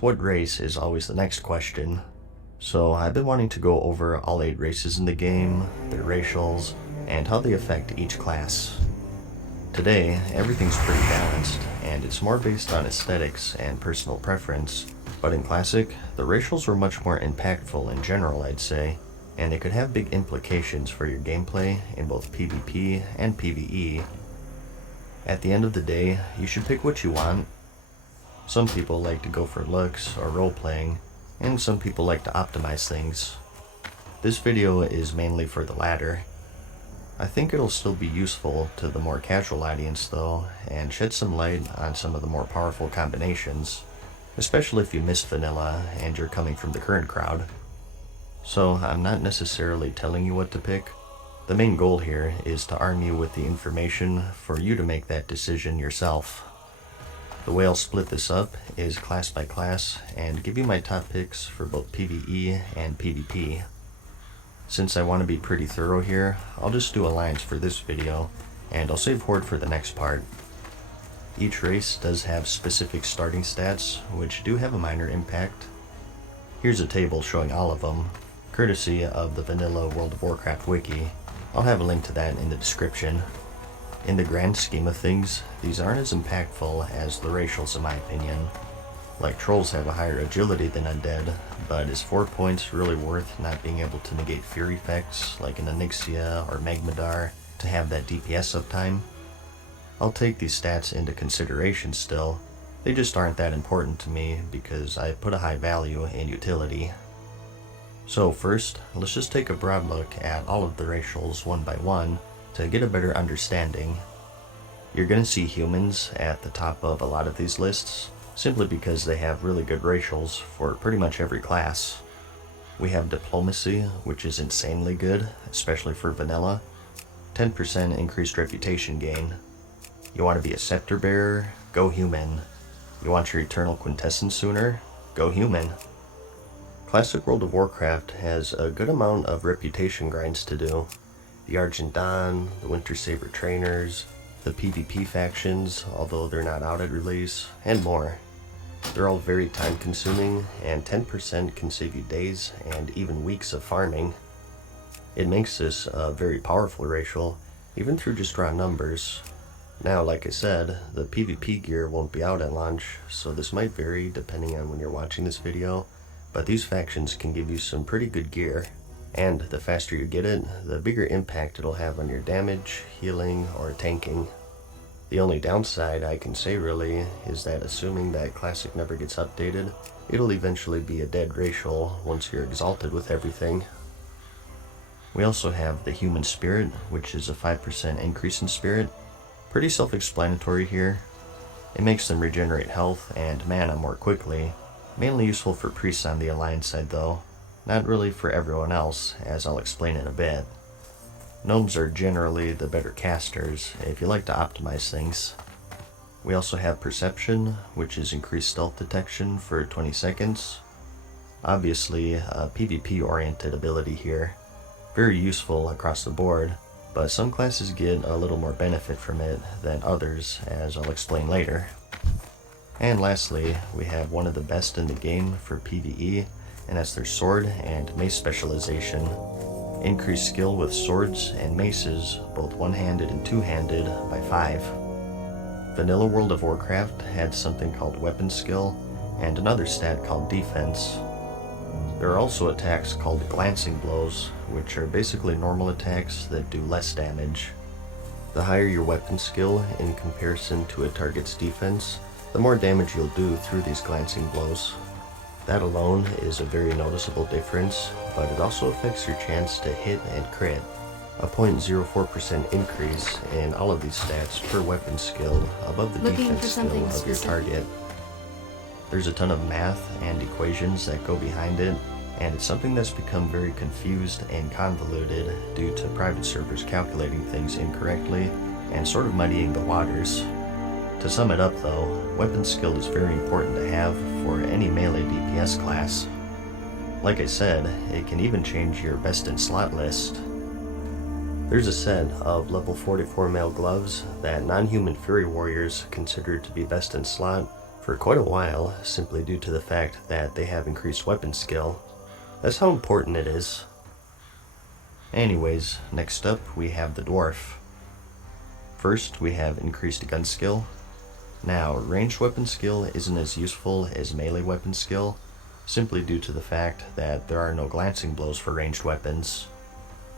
What race is always the next question. So I've been wanting to go over all 8 races in the game, their racials, and how they affect each class. Today, everything's pretty balanced, and it's more based on aesthetics and personal preference, but in Classic, the racials were much more impactful in general, I'd say, and they could have big implications for your gameplay in both PvP and PvE. At the end of the day, you should pick what you want. Some people like to go for looks or role-playing, and some people like to optimize things. This video is mainly for the latter. I think it'll still be useful to the more casual audience though, and shed some light on some of the more powerful combinations, especially if you miss vanilla and you're coming from the current crowd. So I'm not necessarily telling you what to pick. The main goal here is to arm you with the information for you to make that decision yourself. The way I'll split this up is class by class and give you my top picks for both PvE and PvP. Since I want to be pretty thorough here, I'll just do alliance for this video, and I'll save Horde for the next part. Each race does have specific starting stats, which do have a minor impact. Here's a table showing all of them, courtesy of the vanilla World of Warcraft wiki. I'll have a link to that in the description. In the grand scheme of things, these aren't as impactful as the racials in my opinion. Like trolls have a higher agility than undead, but is 4 points really worth not being able to negate fear effects like an Onyxia or Magmadar to have that DPS uptime? I'll take these stats into consideration still, they just aren't that important to me because I put a high value in utility. So first, let's just take a broad look at all of the racials one by one to get a better understanding. You're going to see humans at the top of a lot of these lists, simply because they have really good racials for pretty much every class. We have diplomacy, which is insanely good, especially for vanilla. 10% increased reputation gain. You want to be a scepter bearer? Go human. You want your eternal quintessence sooner? Go human. Classic World of Warcraft has a good amount of reputation grinds to do. The Argent Dawn, the Winter Saber trainers, the PvP factions, although they're not out at release, and more. They're all very time consuming, and 10% can save you days and even weeks of farming. It makes this a very powerful racial, even through just raw numbers. Now, like I said, the PvP gear won't be out at launch, so this might vary depending on when you're watching this video, but these factions can give you some pretty good gear. And the faster you get it, the bigger impact it'll have on your damage, healing, or tanking. The only downside I can say really is that assuming that Classic never gets updated, it'll eventually be a dead racial once you're exalted with everything. We also have the Human Spirit, which is a 5% increase in spirit. Pretty self-explanatory here. It makes them regenerate health and mana more quickly, mainly useful for priests on the Alliance side though. Not really for everyone else, as I'll explain in a bit. Gnomes are generally the better casters, if you like to optimize things. We also have Perception, which is increased stealth detection for 20 seconds. Obviously, a PvP-oriented ability here. Very useful across the board, but some classes get a little more benefit from it than others, as I'll explain later. And lastly, we have one of the best in the game for PvE, and that's their sword and mace specialization. Increased skill with swords and maces, both one-handed and two-handed, by 5. Vanilla World of Warcraft had something called weapon skill, and another stat called defense. There are also attacks called glancing blows, which are basically normal attacks that do less damage. The higher your weapon skill in comparison to a target's defense, the more damage you'll do through these glancing blows. That alone is a very noticeable difference, but it also affects your chance to hit and crit. A 0.04% increase in all of these stats per weapon skill above the defense skill of your target. There's a ton of math and equations that go behind it, and it's something that's become very confused and convoluted due to private servers calculating things incorrectly and sort of muddying the waters. To sum it up though, weapon skill is very important to have for any melee DPS class. Like I said, it can even change your best in slot list. There's a set of level 44 mail gloves that non-human Fury warriors consider to be best in slot for quite a while, simply due to the fact that they have increased weapon skill. That's how important it is. Anyways, next up we have the dwarf. First, we have increased gun skill. Now, ranged weapon skill isn't as useful as melee weapon skill, simply due to the fact that there are no glancing blows for ranged weapons.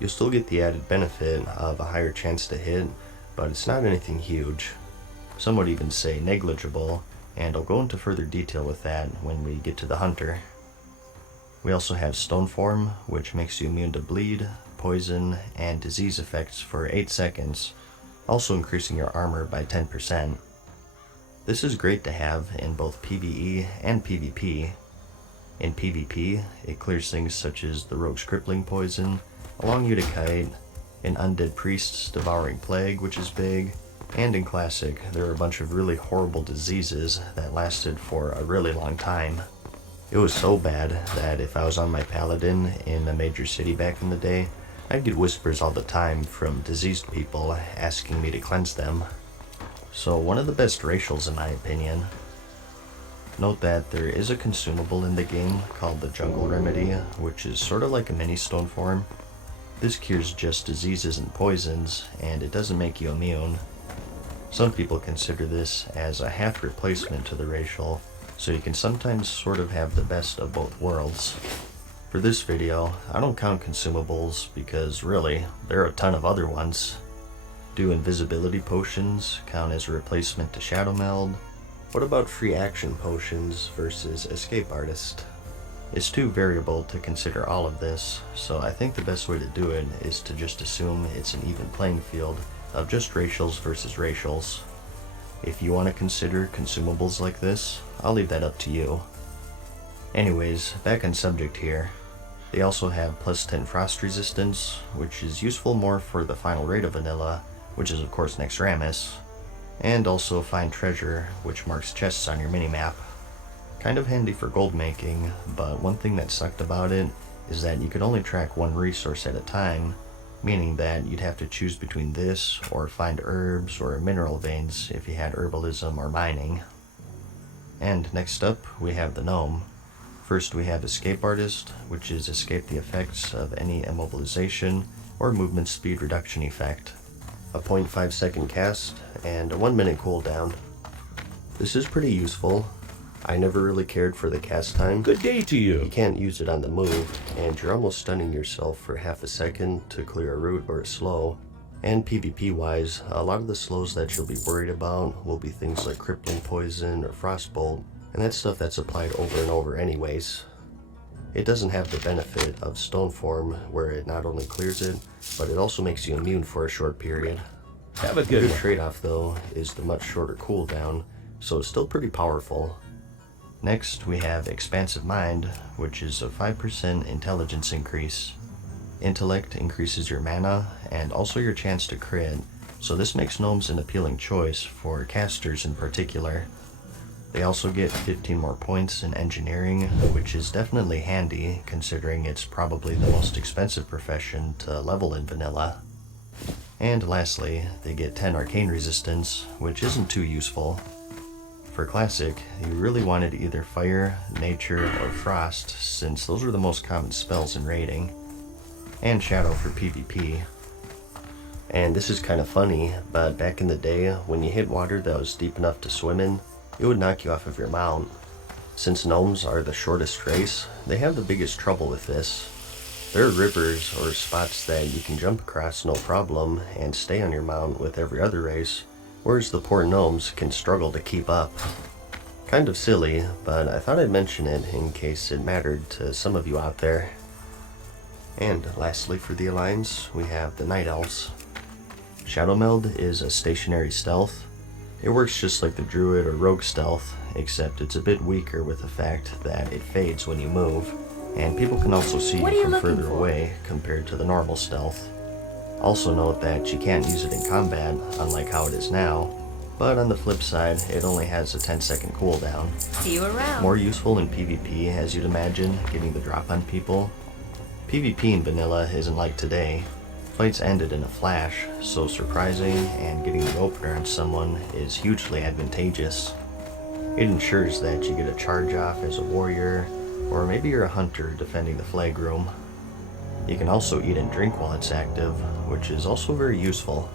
You'll still get the added benefit of a higher chance to hit, but it's not anything huge. Some would even say negligible, and I'll go into further detail with that when we get to the hunter. We also have stone form, which makes you immune to bleed, poison, and disease effects for 8 seconds, also increasing your armor by 10%. This is great to have in both PvE and PvP. In PvP, it clears things such as the rogue's crippling poison, a long Udikite, an undead priest's devouring plague, which is big, and in Classic, there are a bunch of really horrible diseases that lasted for a really long time. It was so bad that if I was on my paladin in a major city back in the day, I'd get whispers all the time from diseased people asking me to cleanse them. So one of the best racials in my opinion. Note that there is a consumable in the game called the Jungle Remedy, which is sort of like a mini stone form. This cures just diseases and poisons, and it doesn't make you immune. Some people consider this as a half replacement to the racial, so you can sometimes sort of have the best of both worlds. For this video, I don't count consumables because really, there are a ton of other ones. Do invisibility potions count as a replacement to Shadow Meld? What about free action potions versus escape artist? It's too variable to consider all of this, so I think the best way to do it is to just assume it's an even playing field of just racials versus racials. If you want to consider consumables like this, I'll leave that up to you. Anyways, back on subject here. They also have plus 10 frost resistance, which is useful more for the final raid of vanilla, which is of course next Ramus, and also find treasure, which marks chests on your minimap. Kind of handy for gold making, but one thing that sucked about it is that you could only track one resource at a time, meaning that you'd have to choose between this or find herbs or mineral veins if you had herbalism or mining. And next up, we have the gnome. First we have Escape Artist, which is escape the effects of any immobilization or movement speed reduction effect. A 0.5 second cast, and a 1 minute cooldown. This is pretty useful. I never really cared for the cast time. Good day to you. You can't use it on the move, and you're almost stunning yourself for half a second to clear a route or a slow. And PvP wise, a lot of the slows that you'll be worried about will be things like crippling poison or frostbolt, and that's stuff that's applied over and over anyways. It doesn't have the benefit of stone form, where it not only clears it, but it also makes you immune for a short period. Have a The good good one. trade-off though is the much shorter cooldown, so it's still pretty powerful. Next we have Expansive Mind, which is a 5% intelligence increase. Intellect increases your mana and also your chance to crit, so this makes gnomes an appealing choice for casters in particular. They also get 15 more points in engineering, which is definitely handy considering it's probably the most expensive profession to level in vanilla. And lastly, they get 10 arcane resistance, which isn't too useful. For Classic, you really wanted either Fire, Nature, or Frost, since those are the most common spells in raiding. And Shadow for PvP. And this is kind of funny, but back in the day, when you hit water that was deep enough to swim in, it would knock you off of your mount. Since gnomes are the shortest race, they have the biggest trouble with this. There are rivers or spots that you can jump across no problem and stay on your mount with every other race, whereas the poor gnomes can struggle to keep up. Kind of silly, but I thought I'd mention it in case it mattered to some of you out there. And lastly for the Alliance, we have the Night Elves. Shadow Meld is a stationary stealth. It works just like the Druid or Rogue stealth, except it's a bit weaker with the fact that it fades when you move, and people can also see you from further away compared to the normal stealth. Also note that you can't use it in combat, unlike how it is now, but on the flip side, it only has a 10-second cooldown. See you around. More useful in PvP, as you'd imagine, getting the drop on people. PvP in vanilla isn't like today. Fights ended in a flash, so surprising and getting the opener on someone is hugely advantageous. It ensures that you get a charge off as a warrior, or maybe you're a hunter defending the flag room. You can also eat and drink while it's active, which is also very useful.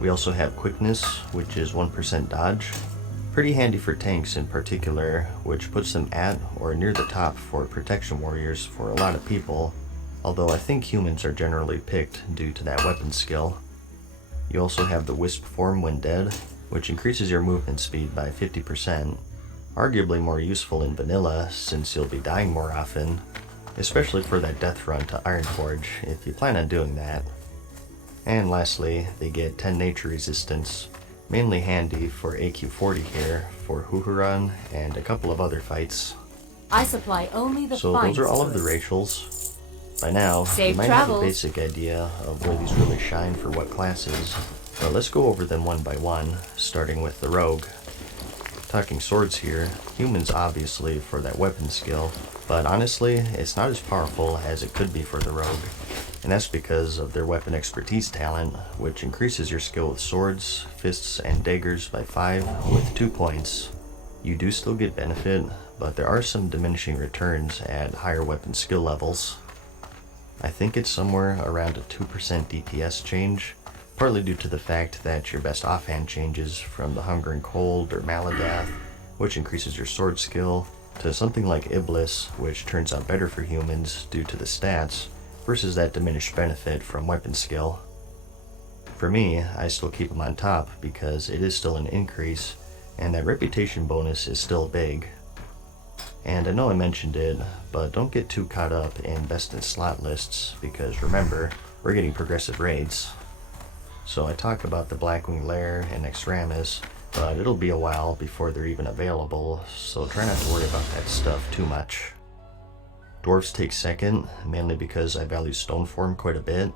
We also have quickness, which is 1% dodge. Pretty handy for tanks in particular, which puts them at or near the top for protection warriors for a lot of people, although I think humans are generally picked due to that weapon skill. You also have the wisp form when dead, which increases your movement speed by 50%, arguably more useful in vanilla since you'll be dying more often, especially for that death run to Ironforge if you plan on doing that. And lastly, they get 10 nature resistance, mainly handy for AQ40 here for Huhuran and a couple of other fights. I supply only the So those are all of the racials. By now, you might have a basic idea of where these really shine for what classes, but let's go over them one by one, starting with the rogue. Talking swords here, humans obviously for that weapon skill, but honestly, it's not as powerful as it could be for the rogue. And that's because of their weapon expertise talent, which increases your skill with swords, fists, and daggers by 5 with 2 points. You do still get benefit, but there are some diminishing returns at higher weapon skill levels. I think it's somewhere around a 2% DPS change, partly due to the fact that your best offhand changes from the Hunger and Cold or Maladath, which increases your sword skill, to something like Iblis, which turns out better for humans due to the stats, versus that diminished benefit from weapon skill. For me, I still keep them on top because it is still an increase, and that reputation bonus is still big. And I know I mentioned it, but don't get too caught up in best in slot lists because remember, we're getting progressive raids. So I talk about the Blackwing Lair and Extramus, but it'll be a while before they're even available, so try not to worry about that stuff too much. Dwarves take second, mainly because I value stone form quite a bit,